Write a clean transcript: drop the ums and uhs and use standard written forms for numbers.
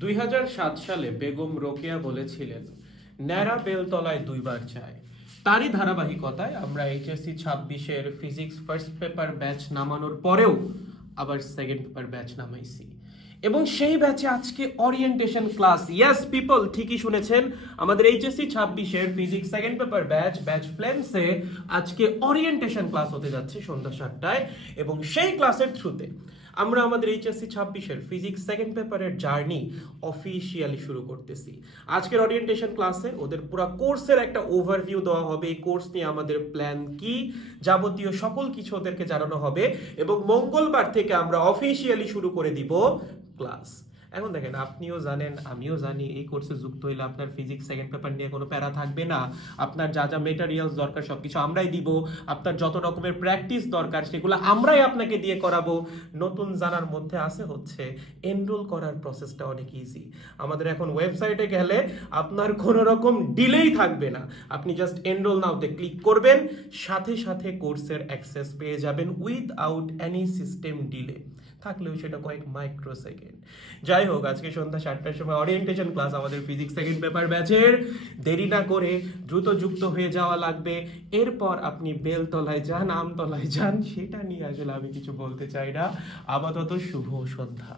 2007 সালে বেগম রোকেয়া বলেছিলেন, ন্যাড়া বেলতলায় দুইবার চায়। তারই ধারাবাহিকতায় আমরা এইচএসসি 26-এর ফিজিক্স ফার্স্ট পেপার ব্যাচ নামানোর পরেও আবার সেকেন্ড পেপার ব্যাচ নামাইছি। এবং সেই ব্যাচে আজকে ওরিয়েন্টেশন ক্লাস। ইয়েস পিপল, ঠিকই শুনেছেন, আমাদের এইচএসসি 26-এর ফিজিক্স সেকেন্ড পেপার ব্যাচ ফ্লেমসে আজকে ওরিয়েন্টেশন ক্লাস হতে যাচ্ছে সন্ধ্যা 7টায়। এবং সেই ক্লাসের থ্রুতে আমরা আমাদের এইচএসসি 26-এর ফিজিক্স সেকেন্ড পেপারের জার্নি অফিসিয়ালি শুরু করতেছি। আজকের ওরিয়েন্টেশন ক্লাসে ওদের পুরো কোর্সের একটা ওভারভিউ দেওয়া হবে, এই কোর্স নিয়ে আমাদের প্ল্যান কি, যাবতীয় সকল কিছু ওদেরকে জানানো হবে। এবং মঙ্গলবার থেকে আমরা অফিসিয়ালি শুরু করে দিব ক্লাস। এখন দেখেন, আপনিও জানেন আমিও জানি, এই কোর্সে যুক্ত হইলে আপনার ফিজিক্স সেকেন্ড পেপার নিয়ে কোনো প্যারা থাকবে না। আপনার যা যা মেটেরিয়ালস দরকার সবকিছু আমরাই দিব। আপনার যত রকমের প্র্যাকটিস দরকার সেগুলো আমরাই আপনাকে দিয়ে করাবো। নতুন জানার মধ্যে আছে হচ্ছে এনরোল করার প্রসেসটা অনেক ইজি। আমাদের এখন ওয়েবসাইটে গেলে আপনার কোনো রকম ডিলেই থাকবে না। আপনি জাস্ট এনরোল নাওতে ক্লিক করবেন, সাথে সাথে কোর্সের অ্যাক্সেস পেয়ে যাবেন উইথআউট এনি সিস্টেম ডিলে, থাকলেও সেটা কয়েক মাইক্রো সেকেন্ড। যাই হোক, আজকে সন্ধ্যা 7টার সময় ওরিয়েন্টেশন ক্লাস আমাদের ফিজিক্স সেকেন্ড পেপার ব্যাচের। দেরি না করে দ্রুত যুক্ত হয়ে যাওয়া লাগবে। এরপর আপনি বেলতলায় যান, আমতলায় যান, সেটা নিয়ে আসলে আমি কিছু বলতে চাই না। আপাতত শুভ সন্ধ্যা।